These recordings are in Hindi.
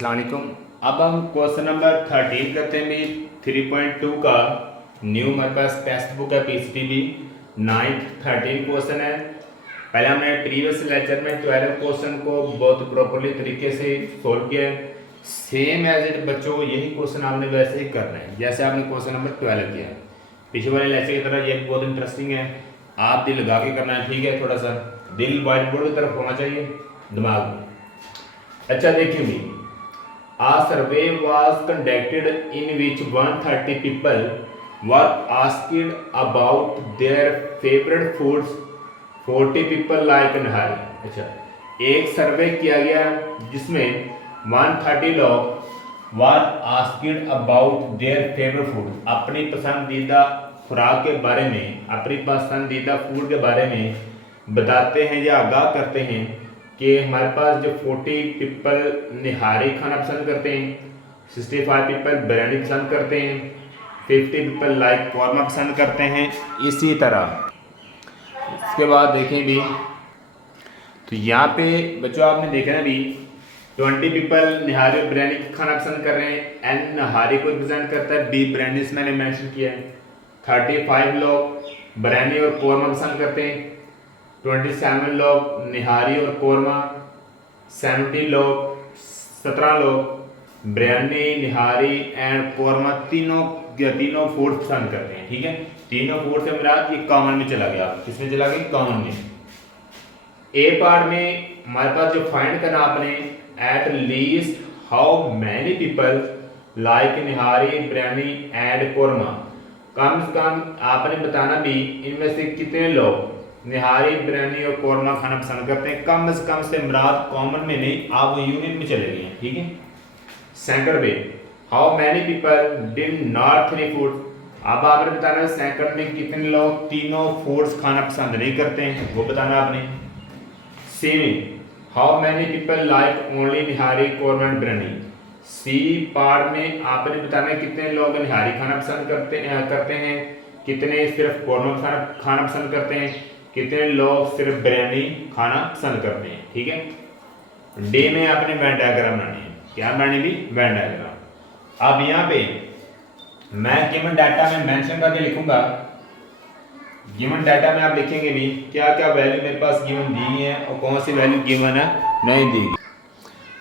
अस्सलाम वालेकुम। अब हम क्वेश्चन नंबर 13 करते हैं भी 3.2 का न्यू हमारे पास टेक्स्ट बुक है पीसीटीबी 9th 13 क्वेश्चन है। पहले हमने प्रीवियस लेक्चर में 12 क्वेश्चन को बहुत प्रॉपरली तरीके से सोल्व किया है। सेम एज इट बच्चों यही क्वेश्चन आपने वैसे ही करना है जैसे आपने क्वेश्चन नंबर 12 किया है। पिछले वाले लेक्चर की तरह ये बहुत इंटरेस्टिंग है, आप दिल लगा के करना है, ठीक है। थोड़ा सा दिल व्हाइट बोर्ड की तरफ होना चाहिए दिमाग में। अच्छा देखिए भी, a survey was conducted in which 130 people were asked about their favorite foods. 40 people like nihari। अच्छा, एक सर्वे किया गया जिसमें 130 लोग were asked about their favourite food, अपनी पसंदीदा खुराक के बारे में, अपनी पसंदीदा फूड के बारे में बताते हैं या आगाह करते हैं कि हमारे पास जो 40 पीपल निहारी खाना पसंद करते हैं, 65 पीपल बिरयानी पसंद करते हैं, 50 पीपल लाइक कौरमा पसंद करते हैं। इसी तरह इसके बाद देखें भी, तो यहाँ पे बच्चों आपने देखा ना भी 20 पीपल निहारी और बिरयानी खाना पसंद कर रहे हैं, एन निहारी को रिप्रेजेंट करता है, बी बिरयानी से मैंने मेंशन किया है। 35 लोग बिरयानी और कौरमा पसंद करते हैं, 27 लोग निहारी और कौरमा, 17 लोग बिरयानी निहारी एंड कौरमा तीनों फूड पसंद करते हैं, ठीक है। तीनों फूड से मुराद ये कॉमन में चला गया, किसमें चला गया? कॉमन में। ए पार्ट में हमारे पास जो फाइंड करना आपने, at least how many people like nihari biryani and korma, कम से कम आपने बताना भी इनमें से कितने लोग निहारी बिरयानी और कौरमा खाना पसंद करते हैं। कम से कम से मुराद कॉमन में नहीं, आप यूनियन में चले गए हैं, ठीक है। Second way, how many people did not three food, अब आपने बताना सेकंड में कितने लोग तीनों फूड्स खाना पसंद नहीं करते हैं, वो बताना आपने। सी में, how many people like only nihari korma and biryani, C part में आपने बताना कितने लोग निहारी खाना पसंद करते हैं, कितने सिर्फ कौरमा खाना पसंद करते हैं, कितने लोग सिर्फ बिरयानी खाना पसंद करते हैं, ठीक है। डे में आपने वेन डायग्राम बनानी है, क्या बनानी भी? Venn diagram. अब यहाँ पे मैं गिवन डाटा में मेंशन करके लिखूंगा, गिवन डाटा में आप लिखेंगे भी क्या क्या वैल्यू मेरे पास गिवन दी है और कौन सी वैल्यू गिवन है नहीं दी।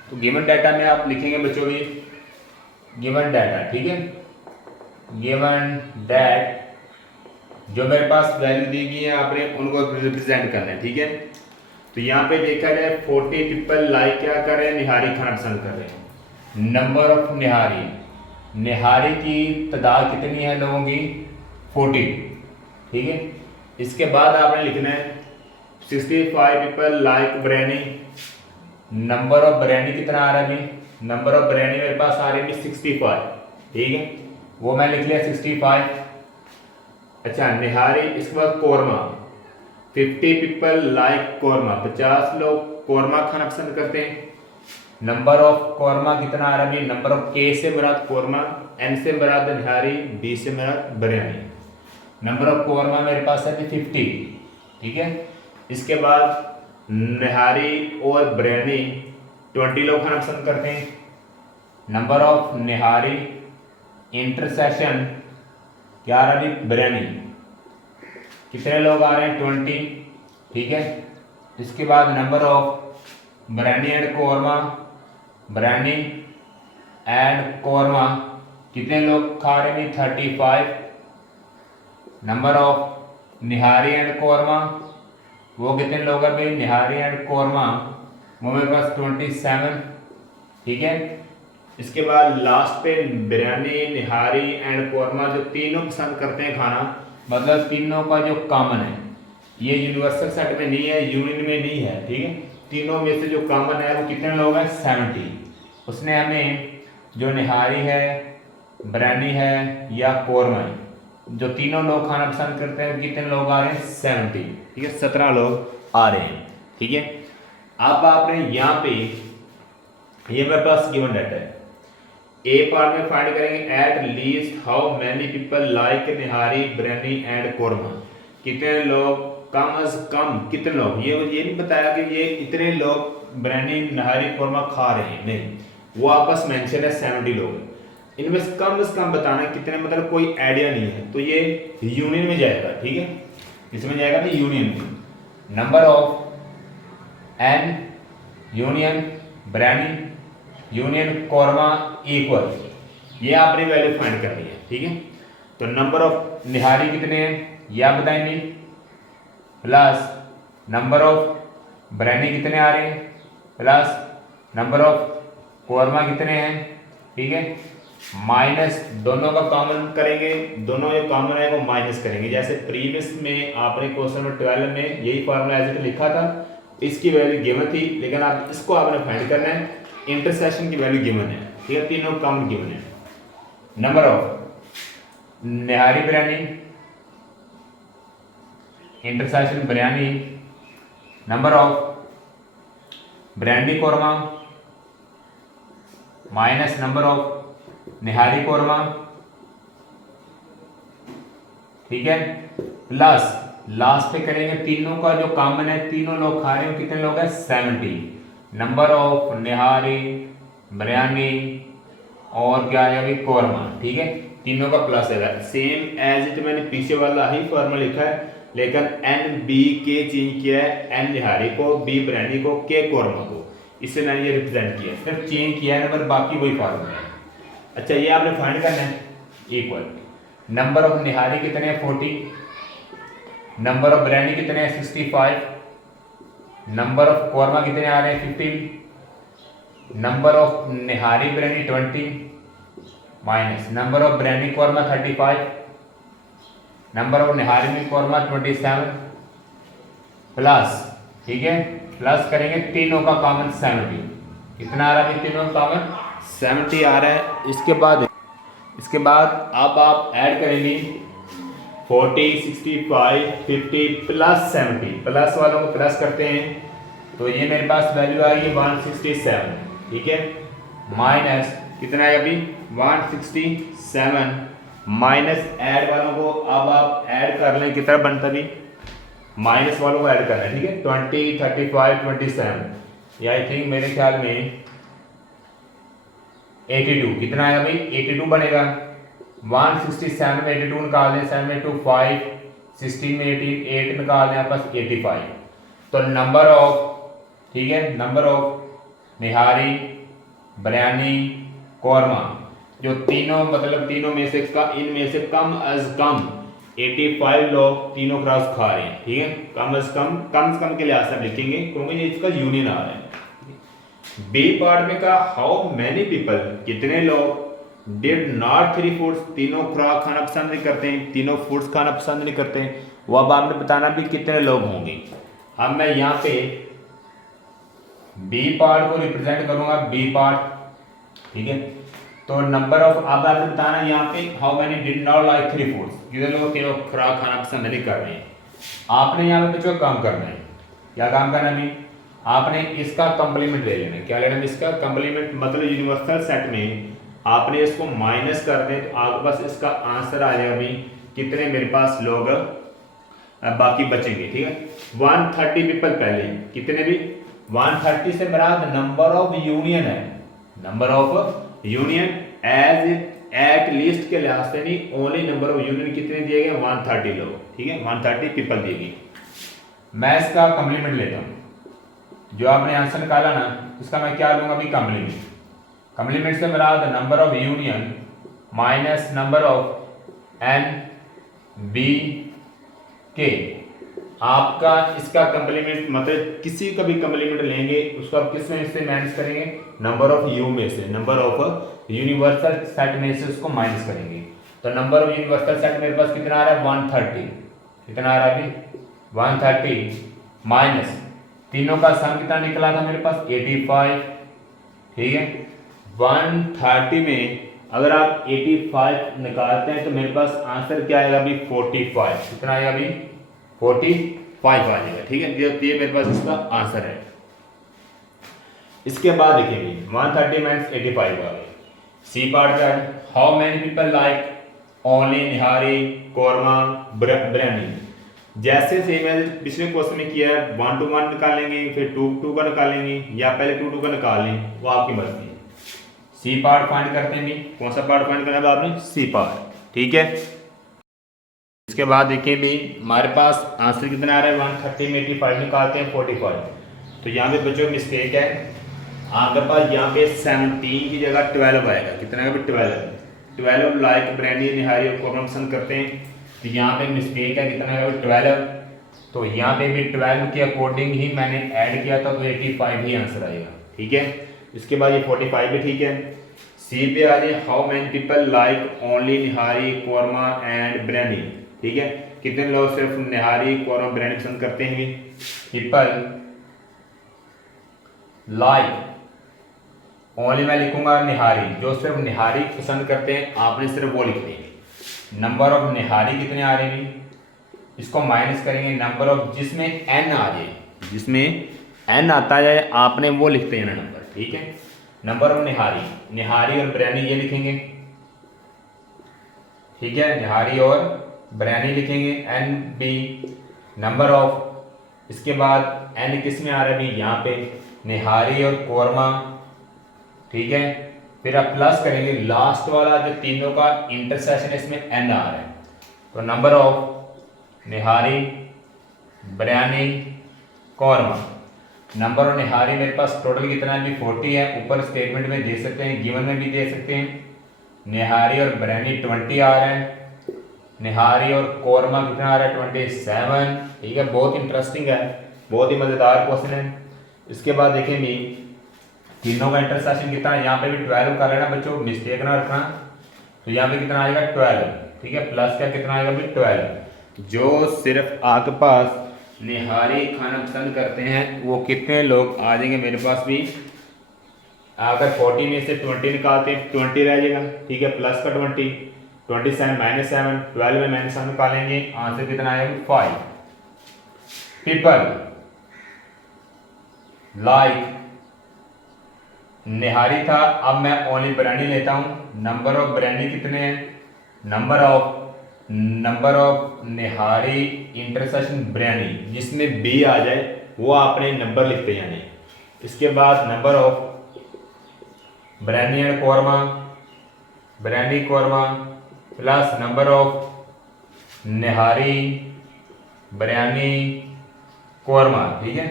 तो गिवन डाटा में आप लिखेंगे बच्चों भी गिवन डाटा, ठीक है। गिवन डैट जो मेरे पास वैल्यू दी गई है आपने उनको रिप्रेजेंट करना है, ठीक है। तो यहाँ पे देखा जाए 40 पीपल लाइक क्या कर रहे हैं? निहारी खाना पसंद कर रहे हैं। नंबर ऑफ निहारी की तादाद कितनी है लोगों की? 40, ठीक है। इसके बाद आपने लिखना है 65 people like biryani, number of biryani कितना आ रहा है अभी? नंबर ऑफ बिरयानी मेरे पास आ रही है 65, ठीक है, वो मैं लिख लिया 65। अच्छा निहारी, इसके बाद कौरमा 50 पीपल लाइक कौरमा, 50 लोग कौरमा खाना पसंद करते हैं। नंबर ऑफ कौरमा कितना आ रहा है? नंबर ऑफ के से मुराद कौरमा, एन से मुराद निहारी, बी से मुराद बिरयानी। नंबर ऑफ कौरमा मेरे पास है 50, ठीक है। इसके बाद निहारी और बिरयानी 20 लोग खाना पसंद करते हैं। नंबर ऑफ निहारी इंटरसेक्शन क्या आ रहा है? बिरयानी, कितने लोग आ रहे हैं? 20, ठीक है। इसके बाद number of biryani and korma, biryani and korma कितने लोग खा रहे हैं? 35। Number of nihari and korma वो कितने लोग हैं भाई? निहारी एंड कौरमा वो मेरे पास 27, ठीक है। इसके बाद लास्ट पे बिरयानी निहारी एंड कौरमा जो तीनों पसंद करते हैं खाना, मतलब तीनों का जो कॉमन है, ये यूनिवर्सल सेट में नहीं है, यूनियन में नहीं है, ठीक है। तीनों में से जो कॉमन है वो कितने लोग हैं? 70। उसने हमें जो निहारी है, बिरयानी है या कौरमा है, जो तीनों लोग खाना पसंद करते हैं कितने लोग आ रहे हैं? 70, ठीक है, 17 लोग आ रहे हैं, ठीक है। अब आपने यहाँ पे ये मेरे पास गिवन डाटा है, ए पार्ट में फाइंड करेंगे eight least how many people like nihari biryani and korma, कितने लोग कम से कम कितने लोग, ये नहीं बताया कि ये इतने लोग बिरयानी निहारी कौरमा खा रहे हैं, नहीं, वो आपस मेंशन है 70 लोग। इनमें से कम बताना कितने, मतलब कोई आइडिया नहीं है, तो ये यूनियन में जाएगा, ठीक है, इसमें जाएगा तो यूनियन में। Number of n union biryani union korma equal, ये आपने वैल्यू फाइंड करनी है, ठीक है। तो नंबर ऑफ निहारी कितने हैं ये आप बताएंगे, प्लस नंबर ऑफ ब्रैनी कितने आ रहे हैं, प्लस नंबर ऑफ कोरमा कितने हैं, ठीक है, माइनस दोनों का कॉमन करेंगे, दोनों जो कॉमन है वो माइनस करेंगे। जैसे प्रीवियस में आपने क्वेश्चन नंबर 12 में यही फॉर्मूला ऐसे लिखा था, इसकी वैल्यू गिवन थी, लेकिन आप इसको आपने फाइंड करना है, इंटरसेक्शन की वैल्यू गिवन है, ठीक है, तीनों कॉमन गिवन है। Number of nihari biryani intersection biryani, number of biryani korma minus number of nihari korma, ठीक है, प्लस लास्ट पे करेंगे तीनों का जो कॉमन है, तीनों लोग खा रहे हैं, कितने लोग हैं 70, नंबर ऑफ निहारी बिरयानी और क्या है अभी कोरमा, ठीक है, तीनों का प्लस है, सेम एज इट मैंने पीछे वाला ही फॉर्मूला लिखा है, लेकिन एन बी के चेंज किया है, एन निहारी को, बी बिरयानी को, के कोरमा को, इससे मैंने ये रिप्रेजेंट किया, सिर्फ चेंज किया है नंबर, बाकी वही फार्मूला है। अच्छा, ये आपने फाइंड करना है इक्वल नंबर ऑफ निहारी कितने हैं 40, नंबर ऑफ बिरयानी कितने हैं 65, नंबर ऑफ कोरमा कितने आ रहे हैं 15, number of nihari biryani 20 minus number of biryani korma 35, number of nihari korma 27 plus, ठीक है, प्लस करेंगे तीनों का कॉमन 70, कितना आ रहा है तीनों का कॉमन 70 आ रहा है। इसके बाद अब आप ऐड करेंगे 40 65 50 प्लस 70, प्लस वालों को प्लस करते हैं तो ये मेरे पास वैल्यू आ रही है 167, ठीक है, माइनस कितना है अभी 167 माइनस ऐड वालों को अब आप ऐड कर लें, कितना बनता भी माइनस वालों को ऐड करना है, ठीक है, 20 35 27, या आई थिंक मेरे ख्याल में 82, कितना है अभी 82 बनेगा, 167 में 82 निकाल दें, 7 में 2 5 16 में 18 8 निकाल दें आपस 85, तो नंबर ऑफ, ठीक है, नंबर ऑफ निहारी बिरयानी कोरमा जो तीनों, मतलब तीनों में से इनमें से कम अज कम 85 लोग तीनों क्रॉस खा रहे हैं, ठीक है, कम से कम के लिहाज से लिखेंगे क्योंकि ये इसका यूनियन आ रहा है। बी पार्ट में का हाउ मैनी पीपल, कितने लोग डिड नॉट 3 फूड्स, तीनों खुराक खाना पसंद नहीं करते हैं, तीनों फूड्स खाना पसंद नहीं करते हैं, वो अब आपने बताना भी कितने लोग होंगे। अब मैं यहाँ पे बी पार्ट को रिप्रेजेंट करूंगा, बी पार्ट, ठीक है, तो नंबर ऑफ, अब आपने बताना यहाँ पे how many did not like 3 foods, कितने लोग तीनों खुराक खाना पसंद नहीं कर रहे हैं। आपने यहाँ पे कुछ काम करना है, क्या काम करना है, आपने इसका कंप्लीमेंट ले लेना है, क्या लेना है इसका कंप्लीमेंट, मतलब यूनिवर्सल सेट में आपने इसको माइनस कर दें तो आपके पास इसका आंसर आ जाएगा भी कितने मेरे पास लोग बाकी बचेंगे, ठीक है, 130 पीपल पहले, कितने भी 130 से मेरा नंबर ऑफ यूनियन है, number of union as at least के लिहाज से नहीं, ओनली नंबर ऑफ यूनियन कितने दिए गए 130 लोग, ठीक है, 130 पीपल दिए गए। मैं इसका कंप्लीमेंट लेता हूँ, जो आपने आंसर निकाला ना इसका मैं क्या लूंगा अभी कंप्लीमेंट, कंप्लीमेंट से मेरा number of union minus number of n b के, आपका इसका कंप्लीमेंट मतलब किसी का भी कंप्लीमेंट लेंगे उसको आप किस में से माइनस करेंगे, नंबर ऑफ यू में से, नंबर ऑफ यूनिवर्सल सेट में से उसको माइनस करेंगे, तो नंबर ऑफ यूनिवर्सल सेट मेरे पास कितना आ रहा है 130, कितना आ रहा है अभी 130 माइनस तीनों का सम कितना निकला था मेरे पास 85, ठीक है, 130 में अगर आप 85 निकालते हैं तो मेरे पास आंसर क्या आएगा अभी 45, कितना आएगा अभी 45 आ जाएगा, ठीक है, ये मेरे पास इसका आंसर है। इसके बाद देखेंगे 130 माइनस 85 आ गए। सी पार्ट क्या है, how many people like only nihari korma biryani, जैसे सेम है पिछले क्वेश्चन में किया है 1 to 1 निकालेंगे, फिर 2 to 2 का निकालेंगे, या पहले 2 to 2 का निकाल लें, वो आपकी मर्जी है। सी पार्ट फाइंड करते हैं भी। कौन सा पार्ट फाइंड करना है आपने? सी पार्ट, ठीक है। इसके बाद देखिए भी हमारे पास आंसर कितना आ रहा है 130 में 85 निकालते हैं 45। तो यहाँ पे बच्चों मिस्टेक है, आपके पास यहाँ पे 17 की जगह 12 आएगा। कितना है? 12 लाइक ब्रांडी निहारी और कोरमा पसंद करते हैं। तो यहाँ पे मिस्टेक है, कितना है? 12। तो यहाँ पे भी 12 के अकॉर्डिंग ही मैंने ऐड किया था, तो 85 ही आंसर आएगा, ठीक है। इसके बाद ये 45 भी ठीक है। सी पे आ जाए, how many people like only nihari korma and brandy, ठीक है। कितने लोग सिर्फ निहारी कोरमा ब्रांडी पसंद करते हैं? पीपल लाइक ओनली मैं लिखूंगा निहारी, जो सिर्फ निहारी पसंद करते हैं आपने सिर्फ वो लिखते हैं। नंबर ऑफ निहारी कितने आ रहे हैं? इसको माइनस करेंगे, नंबर ऑफ जिसमें एन आ जाए, जिसमें एन आता है आपने वो लिखते हैं ना नंबर, ठीक है। नंबर ऑफ निहारी, निहारी और ब्रांडी ये लिखेंगे, ठीक है। निहारी और ब्रांडी लिखेंगे एन बी। नंबर ऑफ, इसके बाद एन किस में आ रहा है भी? यहाँ पे निहारी और कोरमा, ठीक है। फिर आप प्लस करेंगे लास्ट वाला जो तीनों का इंटरसेक्शन, इसमें एन आ रहा है। तो number of nihari biryani korma, number of nihari मेरे पास टोटल कितना है? 40 है। ऊपर स्टेटमेंट में दे सकते हैं, गिवन में भी दे सकते हैं। निहारी और ब्रांडी 20 आ रहा है, निहारी और कोरमा कितना आ रहा है? 27, ठीक है। बहुत इंटरेस्टिंग है, बहुत ही मज़ेदार क्वेश्चन है। इसके बाद देखेंगे तीनों का इंटरसेक्शन कितना है? यहाँ पे भी 12 कर लेना बच्चों, मिस्टेक ना रखना। तो यहाँ पे कितना आएगा? 12, ठीक है। प्लस का कितना आएगा भी? 12। जो सिर्फ आपके पास निहारी खाना पसंद करते हैं वो कितने लोग आ जाएंगे मेरे पास भी? अगर 40 में से 20 निकालते हैं 20 रह जाएगा, ठीक है। प्लस का 20, 27 माइनस 7, 12 में माइनस 7 निकालेंगे, आंसर कितना आएगा? 5। पीपल लाइक निहारी था, अब मैं ओनली ब्रांडी लेता हूं। नंबर ऑफ ब्रांडी कितने हैं? Number of nihari intersection brandy, जिसमें बी आ जाए वो आपने नंबर लिखते जाने। इसके बाद number of brandy and korma, brandy korma plus number of nihari biryani korma, ठीक है।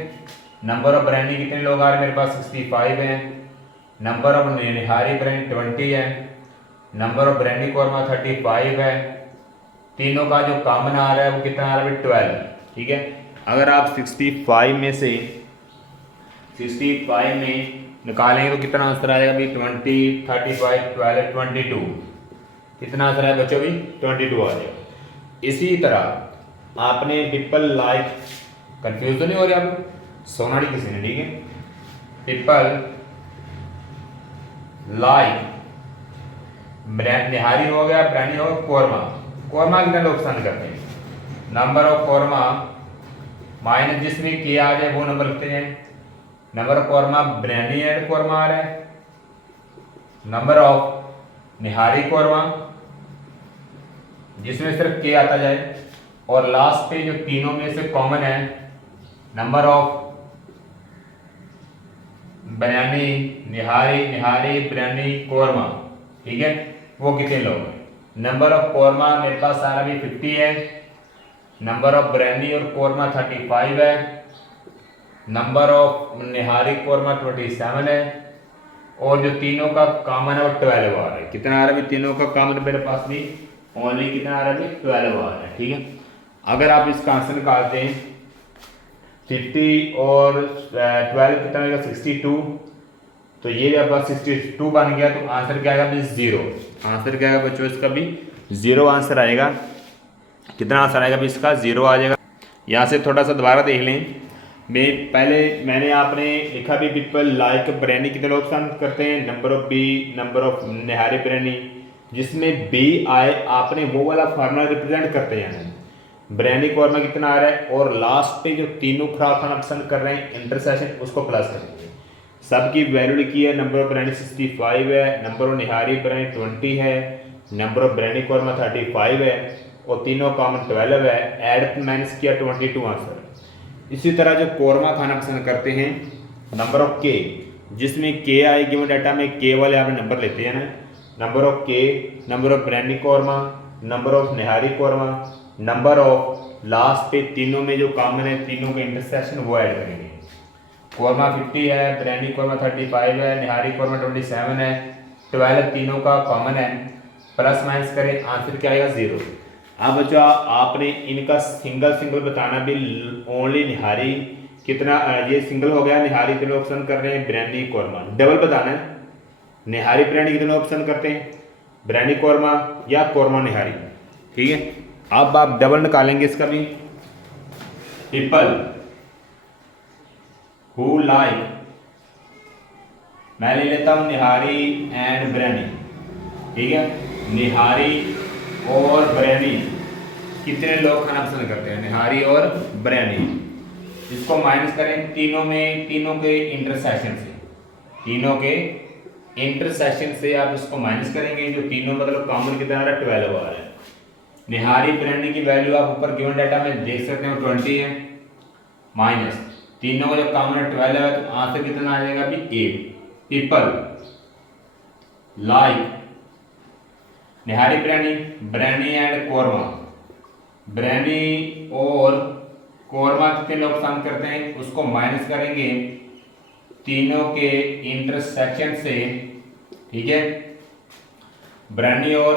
नंबर ऑफ ब्रांडी कितने लोग आ रहे हैं मेरे पास? 65 है। नंबर ऑफ निहारी ब्रांडी 20 है। नंबर ऑफ ब्रांडी कोरमा 35 है। तीनों का जो कॉमन आ रहा है वो कितना आ रहा है? 12, ठीक है। अगर आप 65 में से 65 में निकालेंगे तो कितना आंसर आएगा भी? 20, 35, 12, 22। कितना आंसर है बच्चों भी? 22 आ जाएगा। इसी तरह आपने पीपल लाइक, कंफ्यूज तो नहीं हो रहे आप? सोना नहीं किसी ने, ठीक है। पीपल लाइक निहारी हो गया, ब्रांडी हो गया, कोरमा। कोरमा कितने लोग पसंद करते हैं? नंबर ऑफ कोरमा माइनस जिसमें किया आ जाए वो नंबर लिखते हैं। Number of korma biryani and korma आ रहा है। नंबर ऑफ निहारी कोरमा जिसमें सिर्फ के आता जाए, और लास्ट पे जो तीनों में से कॉमन है नंबर ऑफ ब्रांडी निहारी ब्रांडी कोरमा, ठीक है। वो कितने लोग हैं? नंबर ऑफ कोरमा मेरे पास सारा भी 50 है। नंबर ऑफ ब्रांडी और कोरमा 35 है। नंबर ऑफ निहारी कोरमा 27 है। और जो तीनों का कॉमन है वो 12 आ रहा है। कितना आ रहा है? तीनों का कॉमन मेरे पास भी ओनली कितना आ रहा है? 12 आ रहा है, ठीक है। अगर आप इसका आंसर निकालते हैं 50 और 12 कितना आएगा? 62। तो ये जब 62 बन गया तो आंसर क्या आएगा? 0। आंसर क्या आएगा बच्चों? इसका भी 0 आंसर आएगा। कितना आंसर आएगा? इसका 0 आ जाएगा। यहाँ से थोड़ा सा दोबारा देख लें। मैंने आपने लिखा भी पीपल लाइक ब्रांडी कितने लोग पसंद करते हैं? Number of b, number of nihari ब्रांडी, जिसमें बी आए आपने वो वाला फार्मूला रिप्रेजेंट करते हैं। ब्रांडी कोरमा कितना आ रहा है, और लास्ट पे जो तीनों खुराक खाना पसंद कर रहे हैं इंटरसेक्शन, उसको प्लस करेंगे। सबकी वैल्यू लिखी है। नंबर ऑफ ब्रांडी 65 है। नंबर ऑफ निहारी ब्रांडी 20 है। नंबर ऑफ ब्रांडी कोरमा 35 है। और तीनों कॉमन 12 है। ऐड माइनस किया 22 आंसर। इसी तरह जो कोरमा खाना पसंद करते हैं, नंबर ऑफ के जिसमें के आए गिवन डाटा में के वाले आपने नंबर लेते हैं ना, नंबर ऑफ के, number of biryani korma, number of nihari korma, number of last पे तीनों में जो कॉमन है तीनों के इंटरसेक्शन वो ऐड करेंगे। कौरमा 50 है, बिरयानी कौरमा 35 है, निहारी कौरमा 27 है, 12 तीनों का कॉमन है, प्लस माइनस करें आंसर क्या आएगा 0। अब बच्चों आपने इनका सिंगल सिंगल बताना भी, ओनली निहारी कितना, ये सिंगल हो गया, निहारी कितने लोग पसंद कर रहे हैं, बिरयानी कौरमा, डबल बताना है, निहारी बिरयानी कितने लोग पसंद करते हैं, बिरयानी कौरमा या कौरमा निहारी, ठीक है। अब आप डबल निकालेंगे इसका भी, पीपल हु लाइक, मैं ले लेता हूं निहारी एंड बिरयानी, ठीक है, निहारी और बिरयानी कितने लोग खाना पसंद करते हैं, निहारी और बिरयानी, इसको माइनस करें तीनों में, तीनों के इंटरसेक्शन से, तीनों के इंटरसेक्शन से आप इसको माइनस करेंगे, जो तीनों मतलब कॉमन कितना आ रहा है 12 आ रहा है। निहारी बिरयानी की वैल्यू आप ऊपर गिवन डाटा में देख सकते हो 20 है, माइनस तीनों का जो कॉमन 12 है तो आंसर कितना आ जाएगा अभी 8। People like nihari biryani, biryani and korma, biryani और कौरमा कितने लोग पसंद करते हैं उसको माइनस करेंगे तीनों के इंटरसेक्शन से, ठीक है। बिरयानी और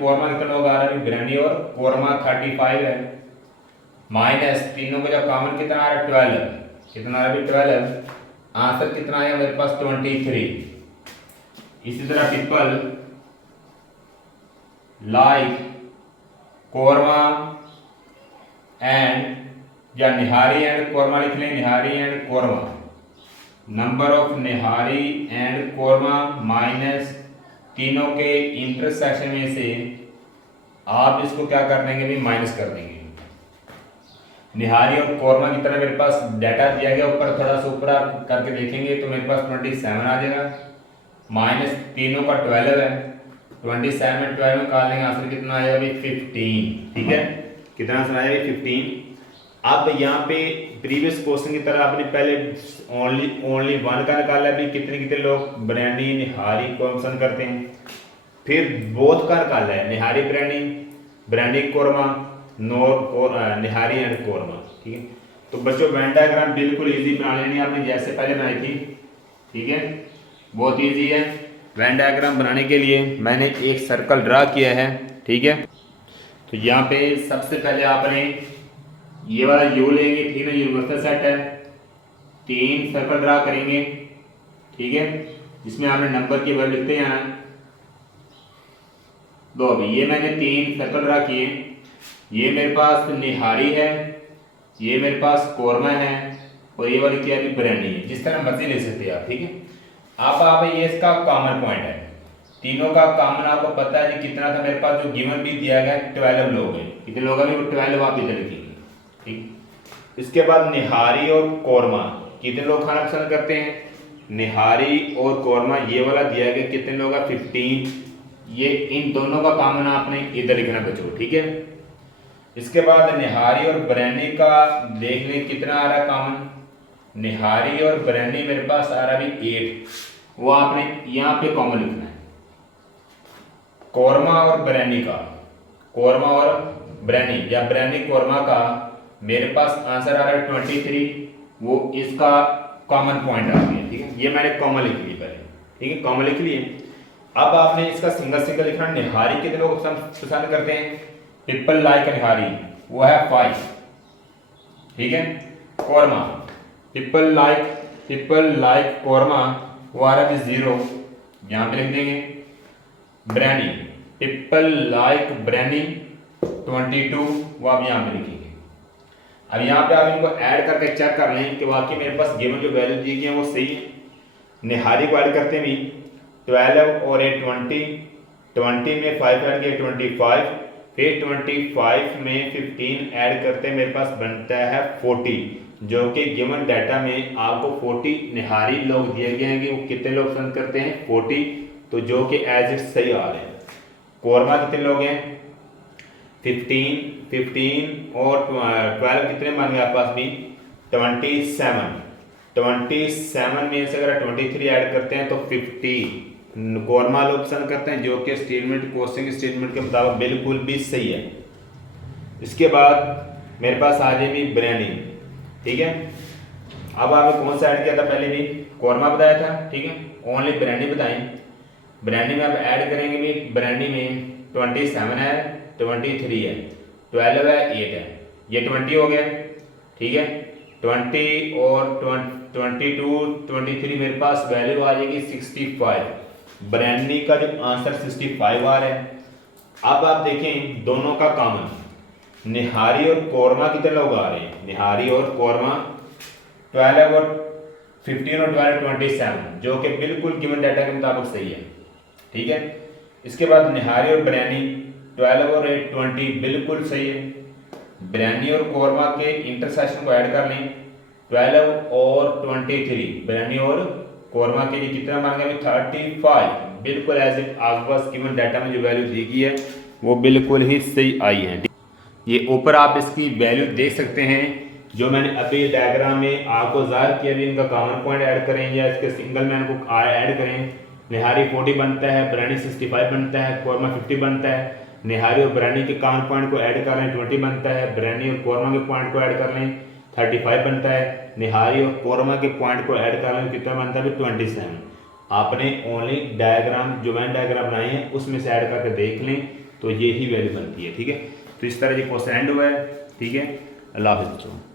कौरमा कितने लोग आ रहा है, बिरयानी और कौरमा 35 है, माइनस तीनों का जो कॉमन कितना आ रहा है 12, कितना आ रहा है 12, आंसर कितना आया मेरे पास 23। इसी तरह पीपल लाइक कौरमा एंड, या निहारी एंड कौरमा लिख लें, nihari and korma, number of nihari and korma minus तीनों के इंटरसेक्शन में से आप इसको क्या कर देंगे भी माइनस कर देंगे। निहारी और कौरमा की तरह मेरे पास डाटा दिया गया, ऊपर थोड़ा सा ऊपर आप करके देखेंगे तो मेरे पास 27 आ जाएगा, माइनस तीनों का 12 है, 27 में 12 निकाल लेंगे आंसर कितना आएगा भाई 15, ठीक है, कितना आंसर आएगा 15। अब यहाँ पे प्रीवियस क्वेश्चन की तरह आपने पहले ओनली वन का निकाला भी, कितने कितने लोग बिरयानी निहारी को पसंद करते हैं, फिर बोथ का निकाला है, निहारी बिरयानी, बिरयानी कौरमा, निहारी एंड कौरमा, ठीक है। तो बच्चों वेन डायग्राम बिल्कुल इजी बना लेनी आपने जैसे पहले बनाई थी, ठीक है, बहुत इजी है। वेन डायग्राम बनाने के लिए मैंने एक सर्कल ड्रा किया है, ठीक है। तो यहाँ पे सबसे पहले आपने ये वाला यू लेंगे, ठीक है, यूनिवर्सल सेट है, 3 सर्कल ड्रा करेंगे, ठीक है, जिसमें आपने नंबर की वैल्यू लिखते हैं दो। अभी ये मैंने 3 सर्कल ड्रा किए, ये मेरे पास निहारी है, ये मेरे पास कौरमा है और ये वाली क्या है बिरयानी है, जिस तरह मर्जी ले सकते हैं आप, ठीक है। आप ये इसका कॉमन पॉइंट है, तीनों का कॉमन आपको पता है कि कितना था मेरे पास, जो गिवन भी दिया गया 12 लोग हैं, कितने लोग हैं 12 आप इधर लिखेंगे, ठीक। इसके बाद निहारी और कौरमा कितने लोग खाना पसंद करते हैं, निहारी और कौरमा ये वाला दिया गया कितने लोग हैं 15, ये इन दोनों का कॉमन आपने इधर लिखना बच्चों, ठीक है। इसके बाद निहारी और बिरयानी का देख लें कितना आ रहा है कॉमन, निहारी और बिरयानी मेरे पास आ रहा है 8, वो आपने यहाँ पे कॉमन लिखना है। कौरमा और बिरयानी का, कौरमा और बिरयानी या बिरयानी कौरमा का मेरे पास आंसर आ रहा है 23, वो इसका कॉमन पॉइंट आ गया, ठीक है, ये मैंने कॉमन लिख ली पहले, ठीक है, कॉमन लिख लिए। अब आपने इसका सिंगल सिंगल लिखना, निहारी कितने लोग पसंद करते हैं, पीपल लाइक निहारी वो है 5, ठीक है। कौरमा पीपल लाइक कौरमा वो आ रहा है 0, यहाँ पे लिख देंगे। बिरयानी पीपल लाइक बिरयानी 22, वो आप यहाँ पे लिखेंगे। अब यहाँ पे आप इनको ऐड करके चेक कर लें कि वाकई मेरे पास गिवन जो वैल्यू दी गई है वो सही है। निहारी को ऐड करते हैं भी 12 और 8 20 में 5 ऐड किया 25, फिर 25 में 15 ऐड करते हैं मेरे पास बनता है 40, जो कि गिवन डाटा में आपको 40 निहारी लोग दिए गए हैं कि वो कितने लोग पसंद करते हैं 40, तो जो कि एज इट सही आ रहे हैं। कौरमा कितने लोग हैं 15 और 12 कितने बन गए आपके पास भी 27, 27 में से अगर 23 ऐड करते हैं तो 50 कॉर्मा लो पसंद करते हैं, जो कि स्टेटमेंट कोस्टिंग स्टेटमेंट के मुताबिक बिल्कुल भी सही है। इसके बाद मेरे पास आ जाएगी बिरयानी, ठीक है। अब आपने कौन सा ऐड किया था, पहले भी कॉर्मा बताया था, ठीक है, ओनली बिरयानी बताएं। बिरयानी में आप ऐड करेंगे भी, बिरयानी में 27 है, 23 है, 12 है, 8 है, ये 20 हो गया, ठीक है। 20 और 22 23 मेरे पास वैल्यू आ जाएगी 65। बिरयानी का जो आंसर 65 आ रहा है। अब आप देखें दोनों का कॉमन, निहारी और कौरमा कितने लोग आ रहे हैं, निहारी और कौरमा 12 और 15 और 12 27, जो कि बिल्कुल गिवन डाटा के मुताबिक सही है, ठीक है। इसके बाद निहारी और बिरयानी 12 और 8 20 बिल्कुल सही है। बिरयानी और कौरमा के इंटरसेक्शन को ऐड कर लें, 12 और 23 बिरयानी और कौरमा के लिए कितना मान गया, 35, बिल्कुल एज इट आसपास गिवन डाटा में जो वैल्यू दी गई है वो बिल्कुल ही सही आई है। ये ऊपर आप इसकी वैल्यू देख सकते हैं, जो मैंने अभी डायग्राम में आपको ज़ाहिर किया भी, इनका कॉमन पॉइंट ऐड करें या इसके सिंगल मैन को ऐड करें। निहारी 40 बनता है, बिरयानी 65 बनता है, कौरमा 50 बनता है। निहारी और बिरयानी के कॉमन पॉइंट को ऐड कर लें 20 बनता है, बिरयानी और कौरमा के पॉइंट को ऐड कर लें 35 बनता है, निहारी और कौरमा के पॉइंट को ऐड कर लें कितना बनता है 27। आपने ओनली डायग्राम जो मैंने डायग्राम बनाए हैं उसमें से ऐड करके देख लें तो ये ही वैल्यू बनती है, ठीक है। तो इस तरह ये क्वेश्चन एंड हुआ है, ठीक है। अल्लाह हाफ़िज़।